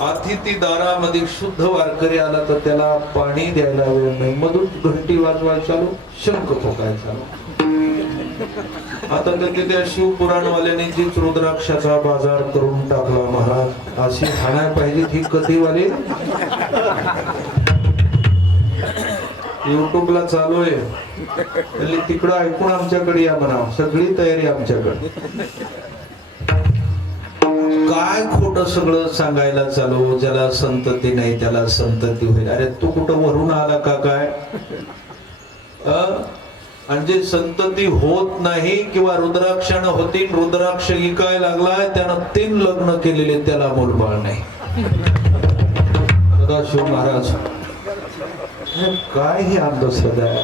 अतिथी दारामध्ये शुद्ध वारकरी आला तर त्याला पाणी द्यायला वेळ नाही. मधून घंटी वाजवायला चालू शंख फोकायला चालू. आता तर त्या शिवपुराणवाल्याने जीच रुद्राक्षाचा बाजार करून टाकला महाराज. अशी हाणाय पाहिजे ही कधीवाले? युट्यूबला चालू आहे. त्यांनी तिकडं ऐकून आमच्याकडे या म्हणा सगळी तयारी आमच्याकडे. काय खोट सगळं सांगायला चालू? ज्याला संतती नाही त्याला संतती होईल. अरे तू कुठं वरून आला का काय? अं? आणि जे संतती होत नाही किंवा रुद्राक्षण होती रुद्राक्ष इकाय लागलाय त्यानं तीन लग्न केलेले त्याला मूलबाळ नाही. सदाशिव महाराज हे काय ही अंधश्रद्धा आहे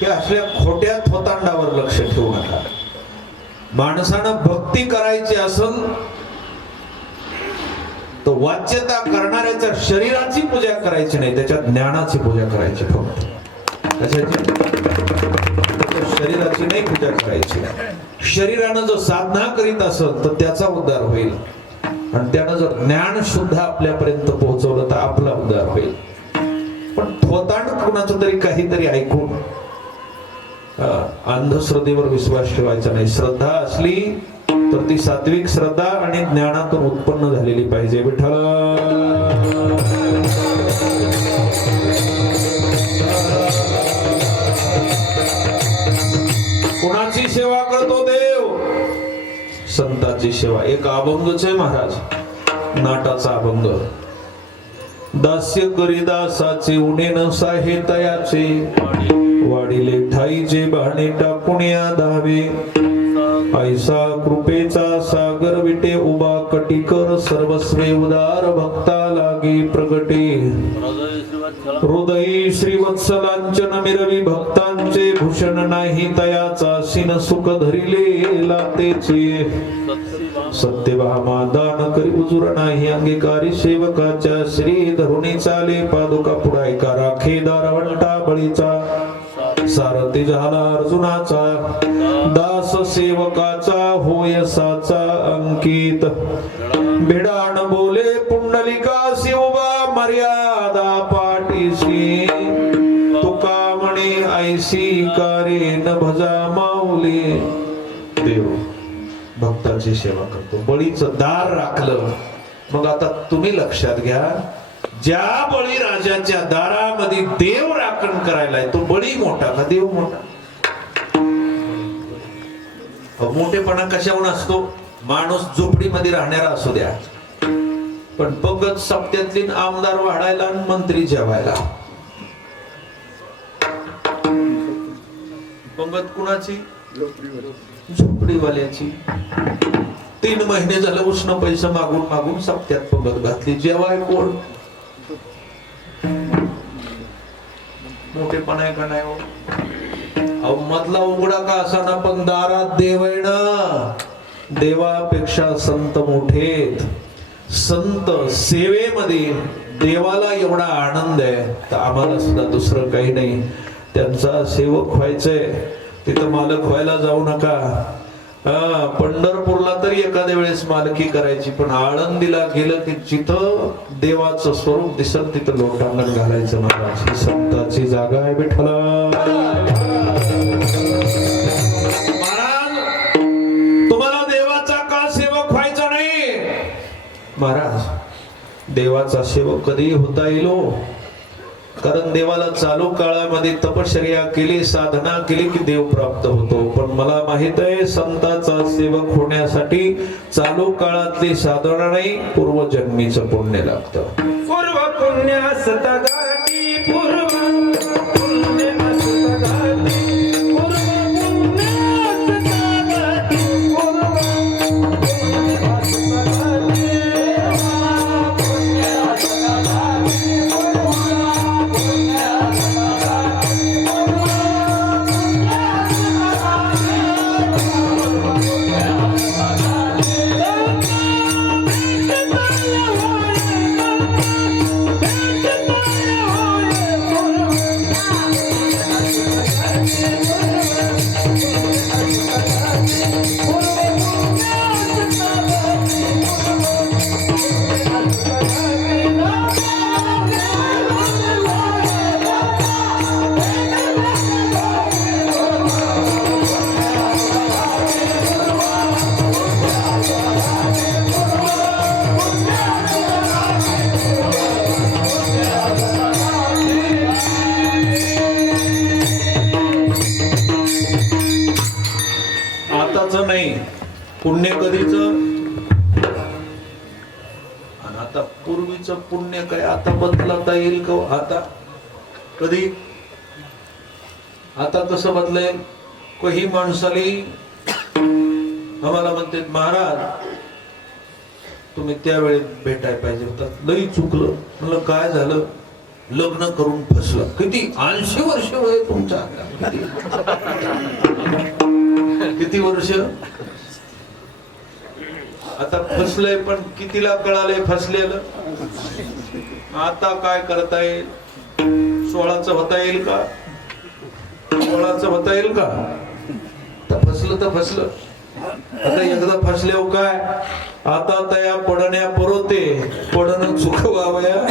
की असल्या खोट्या थोतांडावर लक्ष ठेवू नका. माणसानं भक्ती करायची असेल तर वाच्यता करणाऱ्याच्या शरीराची पूजा करायची नाही त्याच्या ज्ञानाची पूजा करायची फक्त. शरीराची नाही पूजा करायची. शरीरानं जो साधना करीत असेल तर त्याचा उद्धार होईल. आणि त्यानं जर ज्ञान सुद्धा आपल्यापर्यंत पोहोचवलं तर आपला उद्धार होईल. पण थोतांड कुणाचं तरी काहीतरी ऐकून अंधश्रद्धेवर विश्वास ठेवायचा नाही. श्रद्धा असली तर ती सात्विक श्रद्धा आणि ज्ञानातून उत्पन्न झालेली पाहिजे. विठ्ठल! कोणाची सेवा करतो देव? संतांची सेवा. एक अभंगच आहे महाराज. नाटाचा अभंग. दास्य करी दासाचे उणे नसा हे तयाचे. वाढिले ठाईचे बहाणे टाकून या धावे ऐसा कृपेचा सागर विटे उभा कटिकर सर्वस्वे उदार भक्ता लागे प्रगटे. हृदयी श्रीवत्सलांचन मिरवी भक्तांचे भूषण नाही तयाचा सिन सुख धरिले लातेचे. सत्यभामा दान करी उजुर नाही अंगीकारी सेवकाच्या श्री धरुणी चाले पादुका पुढायका राखे दारवंटा बळीचा सारथी झाला अर्जुनाचा दास सेवकाचा होय साचा अंकित. भिडाण बोले पुंडलिका शिवबा मर्यादा पाठीशी. तुका म्हणे ऐसी कारे न भजा माऊली. भक्तांची सेवा करतो. बळीचं दार राखलं. मग आता तुम्ही लक्षात घ्या ज्या बळी राजाच्या दारामध्ये देव राखण करायला तो बळी मोठा का देव मोठा? मोठेपणा कशाहून असतो? माणूस झोपडीमध्ये राहणारा असू द्या. पण बघत सप्त्यातली आमदार वाढायला आणि मंत्री जेवायला. पंगत कुणाची? झोपडीवाल्याची तीन महिने झालं उष्ण पैसे मागून मागून सप्त्यात पगत घातली. जेवाय कोण? मोठेपणा आहे का नाही हो? अहो, मधला उघडा का असाना पण दारात देव आहे ना. देवापेक्षा संत मोठेत. संत सेवेमध्ये देवाला एवढा आनंद आहे तर आम्हाला सुद्धा दुसरं काही नाही. त्यांचा सेवक व्हायचंय. तिथं मालक व्हायला जाऊ नका. हा पंढरपूरला तरी एखाद्या वेळेस मालकी करायची पण आळंदीला गेलं की जिथं देवाचं स्वरूप दिसत तिथं लोटांगण घालायचं महाराज ही संतांची जागा आहे विठ्ठला. महाराज तुम्हाला देवाचा का सेवक व्हायचा नाही? महाराज देवाचा सेवक कधी होता येईल हो? कारण देवाला चालू काळामध्ये तपश्चर्या केली साधना केली की देव प्राप्त होतो. पण मला माहीत आहे संताचा सेवक होण्यासाठी चालू काळातली साधना नाही पूर्वजन्मीचं पुण्य लागतं. पूर्व पुण्यासतगाती पुण्य काय? आता बदलता येईल का? आता. कधी? आता कसं बदलेल? ही माणसाली आम्हाला म्हणते महाराज तुम्ही त्यावेळी भेटायला पाहिजे होता. लई चुकलं. म्हणलं काय झालं? लग्न करून फसलं. किती? ऐंशी वर्ष वय तुमच्या किती वर्ष? आता फसलंय पण कितीला कळालंय फसलेलं? आता काय करता येईल? सोळाचं होता येईल का? सोळाचं होता येईल का? तर फसलं तर फसलं. आता एकदा फसल्यावर काय? आता तया पडण्या परोते पडणं चुकवावया.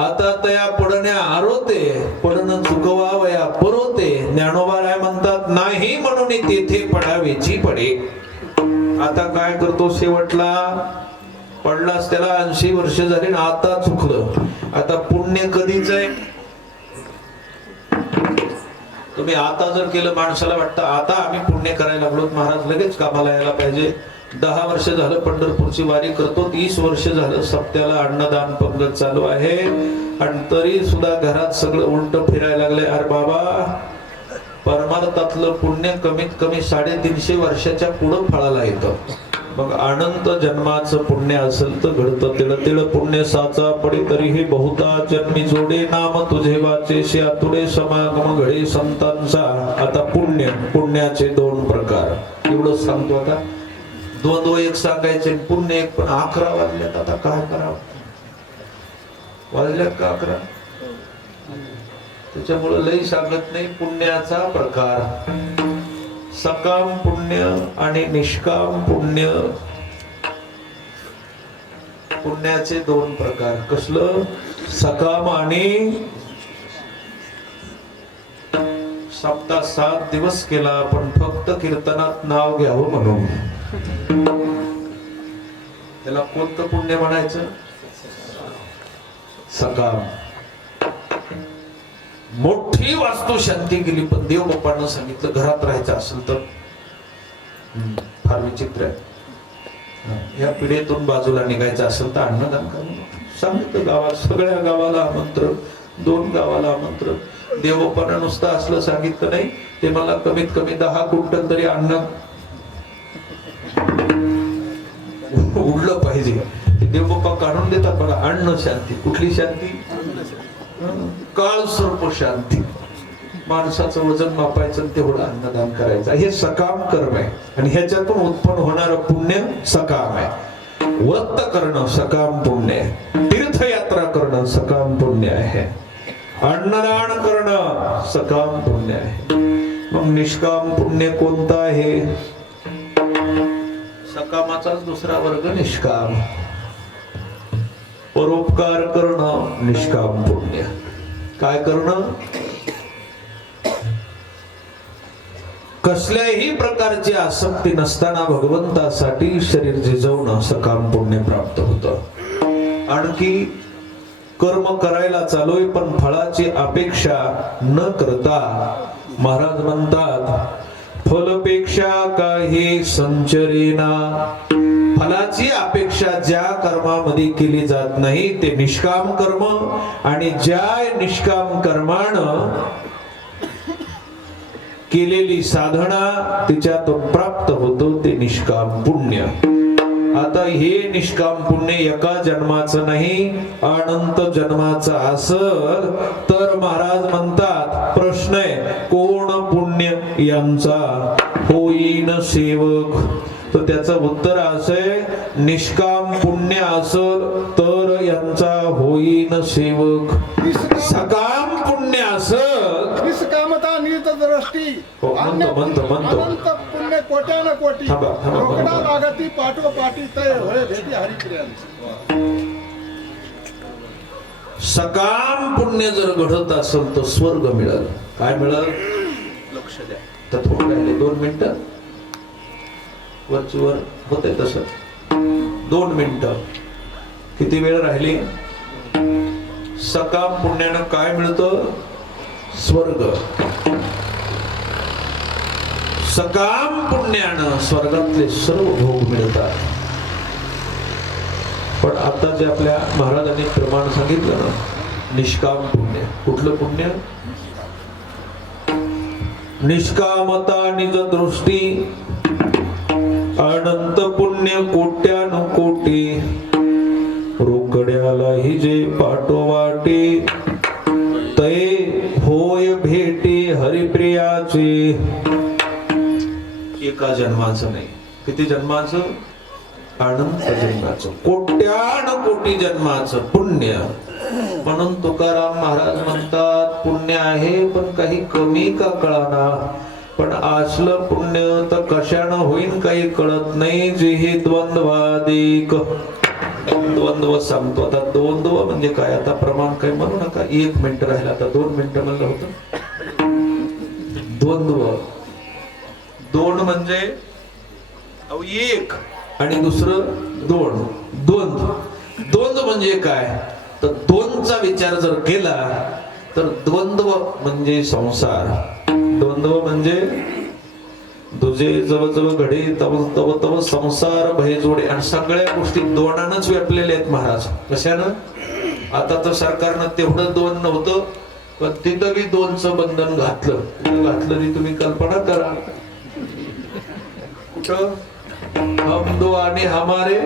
आता तया पडण्या आरोते पडण चुकवावया परोते. ज्ञानोबा राय म्हणतात नाही म्हणून तेथे पडावेची पडे. आता काय करतो शेवटला? पडलास त्याला ऐंशी वर्ष झाली ना आता चुकलं आता पुण्य कधीच आहे? तुम्ही आता जर केलं माणसाला वाटतं आता आम्ही पुण्य करायला लागलो महाराज लगेच कामाला यायला पाहिजे. दहा वर्ष झालं पंढरपूरची वारी करतो तीस वर्ष झालं सप्त्याला अन्नदान पंगत चालू आहे. आणि तरी सुद्धा घरात सगळं उलट फिरायला लागले अरे बाबा परमार्थातलं पुण्य कमीत कमी साडेतीनशे वर्षाच्या पुढं फळाला येतं. मग अनंत जन्माचं पुण्य असेल तर घडतं. तिळ तिळ पुण्य साचा पडे तरीही बहुता जन्मी जोडे नाम तुझे वाचे आतुडे समागम घडे संतांचा. आता पुण्य पुण्याचे दोन प्रकार. एवढं सांगतो आता. दोन दो एक सांगायचे पुण्य एक पण अकरा वाजल्यात. आता काय करावं? वाजल्यात का अकरा? त्याच्यामुळे लई सांगत नाही पुण्याचा प्रकार. सकाम पुण्य आणि निष्काम पुण्य. पुण्याचे दोन प्रकार. कसलं? सकाम आणि सप्ताह सात दिवस केला आपण फक्त कीर्तनात नाव घ्यावं म्हणून. त्याला कोणतं पुण्य म्हणायचं? सकाम. मोठी वास्तू शांती केली पण देव बाप्पानं सांगितलं घरात राहायचं असेल तर. फार विचित्र आहे. या पिढीतून बाजूला निघायचं असेल तर अन्नदान करू सांगितलं गावात सगळ्या गावाला आमंत्रण दोन गावाला आमंत्रण. देवबाप्पानं नुसतं असलं सांगितलं नाही ते मला कमीत कमी दहा क्विंटल तरी अन्न उडलं पाहिजे. ते देवबाप्पा काढून देतात बघा अन्न शांती कुठली शांती? काळ सर्प शांती. माणसाचं वजन मापायचं तेवढं अन्नदान करायचं. हे सकाम कर्म आहे. आणि ह्याच्यातून उत्पन्न होणार पुण्य सकाम आहे. व्रत करणं सकाम पुण्य आहे. तीर्थयात्रा करणं सकाम पुण्य आहे. अन्नदान करणं सकाम पुण्य आहे. मग निष्काम पुण्य कोणतं आहे? सकामाचाच दुसरा वर्ग निष्काम. परोपकार करणं निष्काम पुण्य. काय करणं? कसल्याही प्रकारची आसक्ती नसताना भगवंतासाठी शरीर झिजवणं काम पुण्य प्राप्त होत. आणखी कर्म करायला चालूय पण फळाची अपेक्षा न करता महाराज म्हणतात फलपेक्षा काही संचरेना. फलाची अपेक्षा ज्या कर्मामध्ये केली जात नाही ते निष्काम कर्म आणि ज्या निष्काम कर्मान केलेली साधना तिच्यातून प्राप्त होतो ते निष्काम पुण्य. आता हे निष्काम पुण्य एका जन्माचं नाही अनंत जन्माचं असल तर महाराज म्हणतात प्रश्न आहे कोण पुण्य यांचा? होईन सेवक. तर त्याचं उत्तर असं आहे निष्काम पुण्य असल तर यांचा होईन सेवक. सकाम पुण्य असल निष्कामता नीत दृष्टी हो, म्हणतो, म्हणतो, म्हणतो. अनंत पुण्य कोट्यान कोटी. रोकडा. लागती पाठो पाठी तय होय भेटी हरिप्रियांची. सकाम पुण्य जर घडत असेल तर स्वर्ग मिळेल. काय मिळेल? लक्ष द्या. तर थोडं दोन मिनिट. वरचीवर होते तसं. दोन मिनिट. किती वेळ राहिली? सकाम पुण्यानं काय मिळतं? स्वर्ग. सकाम पुण्यानं स्वर्गातले सर्व भोग मिळतात. पण आता जे आपल्या महाराजांनी प्रमाण सांगितलं ना निष्काम पुण्य. कुठलं पुण्य? निष्कामता निज दृष्टी. अनंत पुण्य कोट्यानुकोटी. रोकड्यालाही जे पाठोवाटे तये होय भेटे हरिप्रियाचे. एका जन्माचं नाही. किती जन्माचं? अनंत जन्माचं. कोट्यान कोटी जन्माचं पुण्य. म्हणून तुकाराम महाराज म्हणतात पुण्य आहे पण काही कमी का कळाना? पण असलं पुण्य तर कशानं होईन काही कळत नाही. जे हे द्वंद्वादिक. द्वंद्व सांगतो. आता द्वंद्व म्हणजे काय? आता प्रमाण काय म्हणू नका. एक मिनिट राहिला आता. दोन मिनिट म्हणलं होतं. द्वंद्व. दोन म्हणजे एक. आणि दुसरं दोन. द्वंद्व. द्वंद्व म्हणजे काय? तर दोनचा विचार जर केला तर द्वंद्व म्हणजे संसार. द्वंद्व म्हणजे तुझे जवळ जवळ घडे तव तव तव संसार भयजोडे आणि सगळ्या गोष्टी दोनानच व्यापलेल्या आहेत महाराज. कशानं? आता तर सरकारनं तेवढं दोन नव्हतं पण तिथं बी दोनचं बंधन घातलं. घातलं नाही तुम्ही कल्पना करा. कुठं हम दो आणि हमारे.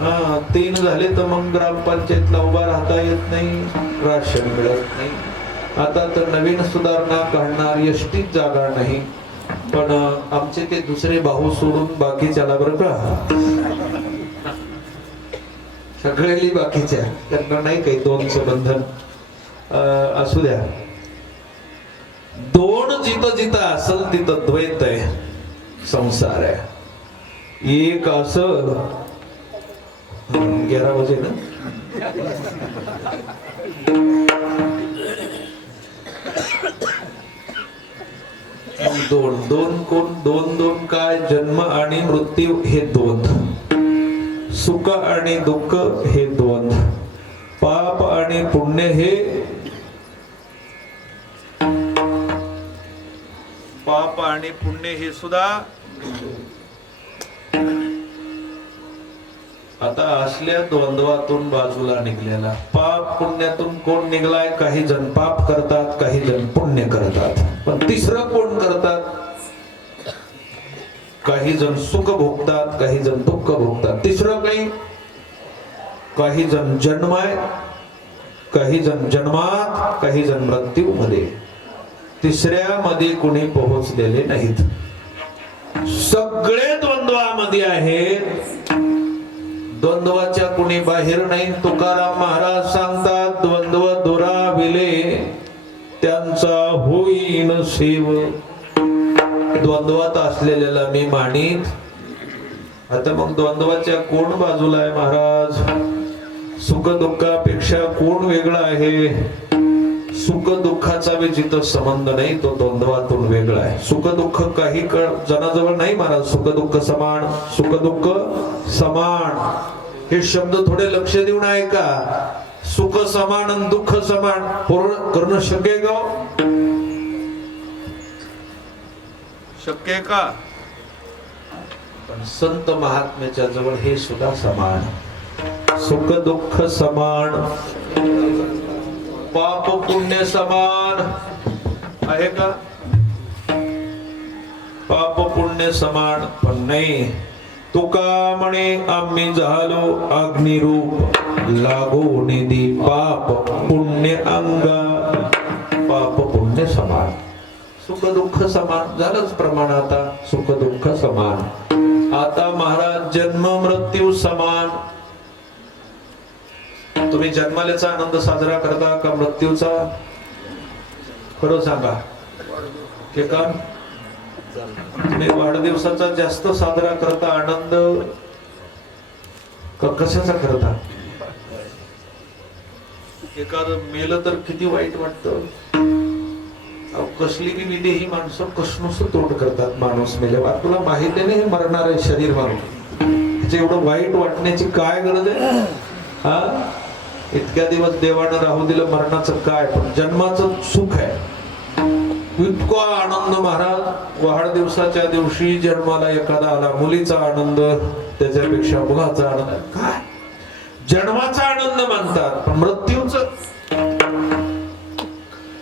हा तीन झाले तर मग ग्रामपंचायतला उभा राहता येत नाही राशन मिळत नाही. आता तर नवीन सुधारणा काढणार यष्टीच जागा नाही पण आमचे ते दुसरे भाऊ सोडून बाकीच्याला बरं का? सगळेली बाकीच्या त्यांना नाही काही दोनचं बंधन. असू द्या. दोन जिथं जिथं असल तिथं द्वैत आहे संसार आहे. एक असं ग्यारा वाजे ना दोन दोन कोण दोन दोन काय जन्म आणि मृत्यू हे दोन. सुख आणि दुःख हे दोन. पाप आणि पुण्य हे पाप आणि पुण्य हे सुद्धा आता असल्या द्वंद्वातून बाजूला निघलेला. पाप पुण्यातून कोण निघलाय? काही जण पाप करतात काही जण पुण्य करतात. पण तिसरं कोण करतात? काही जण सुख भोगतात काही जण दुःख भोगतात. तिसरं काही? काही जण जन्माय काही जण जन्मात काही जण मृत्यू मध्ये तिसऱ्या मध्ये कुणी पोहोचलेले नाहीत. सगळे द्वंद्वामध्ये आहेत. द्वंद्वाच्या कुणी बाहेर नाही. तुकाराम महाराज सांगतात द्वंद्व दुराविले त्यांचा होईन सेव. द्वंद्वात असलेल्याला मी मानित. आता मग द्वंद्वाच्या कोण बाजूला आहे महाराज? सुख दुःखापेक्षा कोण वेगळा आहे? सुख दुःखाचा बी जिथं संबंध नाही तो द्वंद्वातून वेगळा आहे. सुख दुःख काही कळ जनाजवळ नाही महाराज. सुख दुःख समान सुख दुःख समान. हे शब्द थोडे लक्ष देऊन ऐका. सुख समान आणि दुःख समान. पूर्ण करणं शक्य ग हो? शक्य का? पण संत महात्म्याच्या जवळ हे सुद्धा समान. सुख दुःख समान. पाप पुण्य समान आहे का? पाप पुण्य समान पण नाही. तुका म्हणे आम्ही झालो अग्निरूप. लागो निधी पाप पुण्य अंगा. पाप पुण्य समान सुख दुःख समान झालंच प्रमाण आता. सुख दुःख समान आता महाराज जन्म मृत्यू समान. तुम्ही जन्माल्याचा आनंद साजरा करता का मृत्यूचा? खरं सांगा. के का तुम्ही वाढदिवसाचा जास्त साजरा करता आनंद का कशाचा करता? एखाद मेलं तर किती वाईट वाटत? कसली की विधी ही माणसं कसनुस तोंड करतात माणूस मेल्यावर? तुला माहिती नाही हे मरणार आहे शरीर मारून त्याचं एवढं वाईट वाटण्याची काय गरज आहे? हा? इतक्या दिवस देवानं राहू दिलं मरणाचं काय? पण जन्माचं सुख आहे. इतका आनंद महाराज वाढदिवसाच्या दिवशी जन्माला एखादा आला मुलीचा आनंद त्याच्यापेक्षा मुलाचा आनंद काय? जन्माचा आनंद मानतात पण मृत्यूच?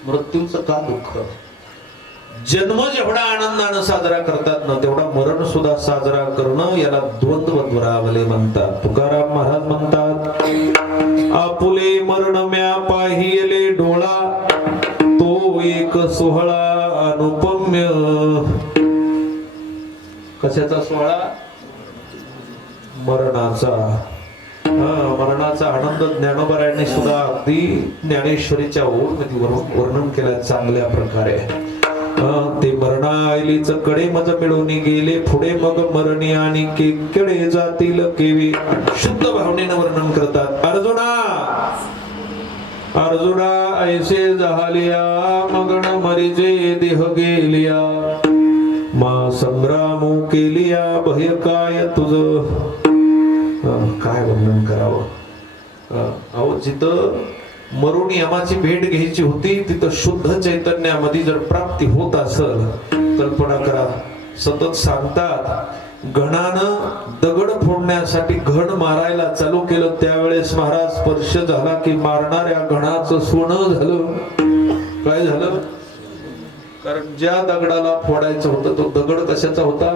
मृत्यूच का दुःख? जन्म जेवढा आनंदानं साजरा करतात ना तेवढा मरण सुद्धा साजरा करणं याला द्वंद्व दुरावले म्हणतात. तुकाराम महाराज म्हणतात आपुले मरण म्या पाहिले डोळा तो एक सोहळा अनुपम्य. कशाचा सोहळा? मरणाचा. मरणाचा आनंद ज्ञानोबरायांनी सुद्धा अगदी ज्ञानेश्वरीच्या ओढमध्ये वर्णन केला चांगल्या प्रकारे. हा, ते मरणायलीच कडे मज मिळून गेले पुढे मग मरणी आणि केकडे जातील केवी. शुद्ध भावनेनं वर्णन करतात. अर्जुना! अर्जुना ऐसे झालिया मगन मरिजे देह गेलिया मा संग्रामो केलिया भय काय तुझ? काय वर्णन करावं? अहो जिथं मरुण यमाची भेट घ्यायची होती तिथं शुद्ध चैतन्यामध्ये जर प्राप्ती होत असल कल्पना करा. सतत सांगतात घणानं दगड मारण्यासाठी घण मारायला चालू केलं. त्यावेळेस महाराज स्पर्श झाला की मारणाऱ्या घणाचं सोनं झालं. काय झालं? कारण ज्या दगडाला फोडायचं होतं तो दगड कशाचा होता?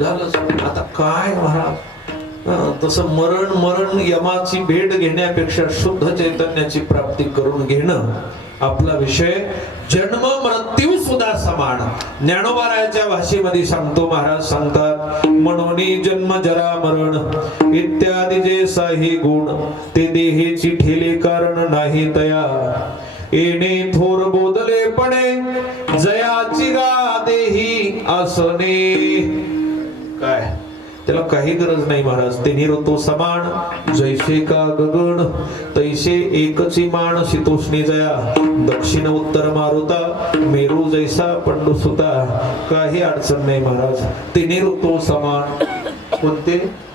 झालं आता काय महाराज? तसं मरण मरण यमाची भेट घेण्यापेक्षा शुद्ध चैतन्याची प्राप्ती करून घेणं आपला विषय. जन्म मृत्यू सुद्धा समान. ज्ञानोबारायच्या भाषेमध्ये सांगतो महाराज सांगतात म्हणून जन्म जरा मरण इत्यादी जे साही गुण ते देहेची ठेले कारण नाही तया. येणे थोर बोदलेपणे जयाची गा देही असणे काय? त्याला काही गरज नाही महाराज. ते निरतो समान जैसे का गगन तैसे एकची मान शीतोष्णी जया. दक्षिण उत्तर मारुता मेरू जैसा पंडू सुता. काही अडचण नाही महाराज. ते निरतो समान. कोणते?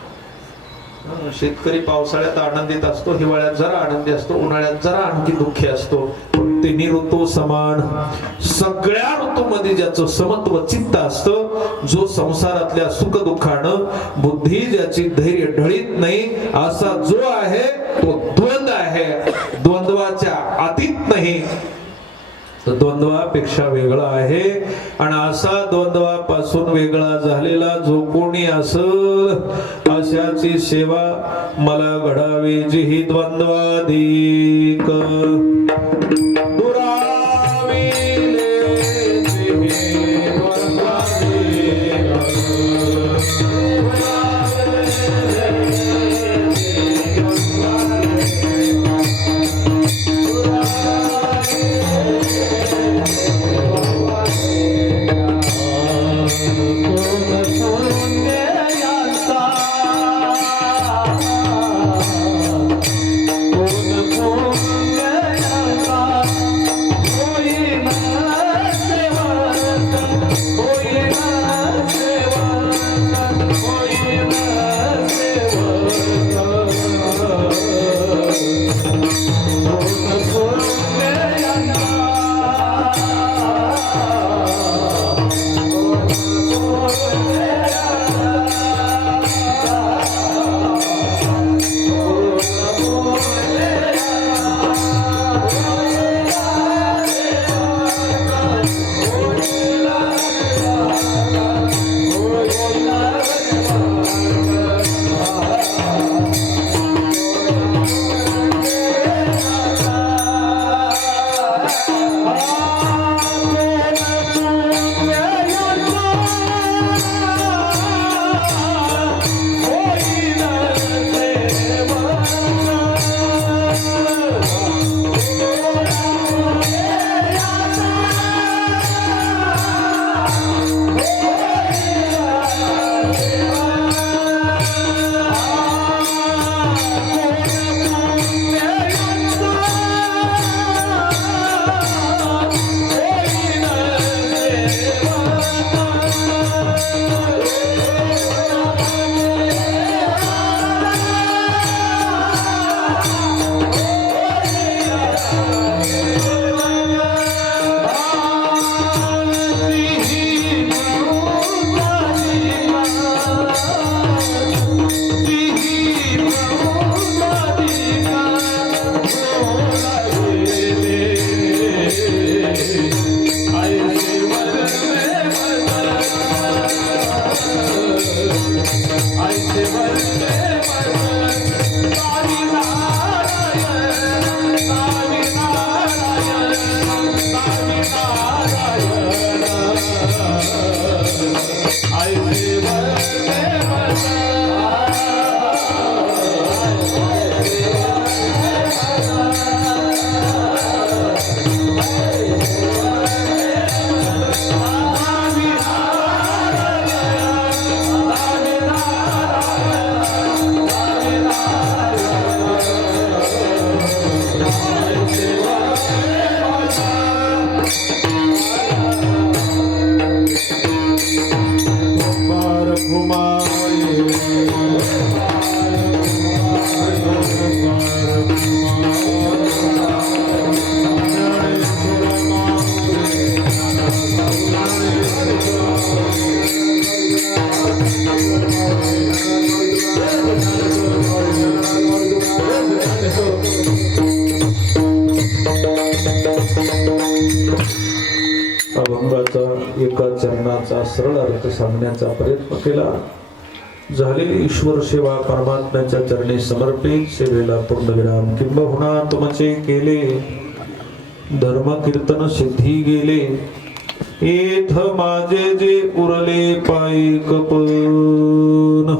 शेतकरी पावसाळ्यात आनंदीत असतो हिवाळ्यात जरा आनंदी असतो उन्हाळ्यात जरा आणखी दुःखी असतो. पण तिन्ही ऋतू समान. सगळ्या ऋतूमध्ये ज्याचं समत्व चित्त असतं जो संसारातल्या सुख दुःखानं बुद्धी ज्याची धैर्य ढळीत नाही असा जो आहे तो द्वंद्व आहे. द्वंद्वाच्या अतीत नाही. द्वंद्वापेक्षा वेगळा आहे. आणि असा द्वंद्वापासून वेगळा झालेला जो कोणी असल अशाची सेवा मला घडावी. जी ही द्वंद्वाधिक त्याचा सरळ अर्थ सांगण्याचा प्रयत्न केला. झालेली ईश्वर सेवा परमात्म्याच्या चरणी समर्पित सेवेला पूर्णविराम किंबहुना तुमचे केले. धर्म कीर्तन सिद्धी गेले. एथ माझे जे उरले पायी कपन.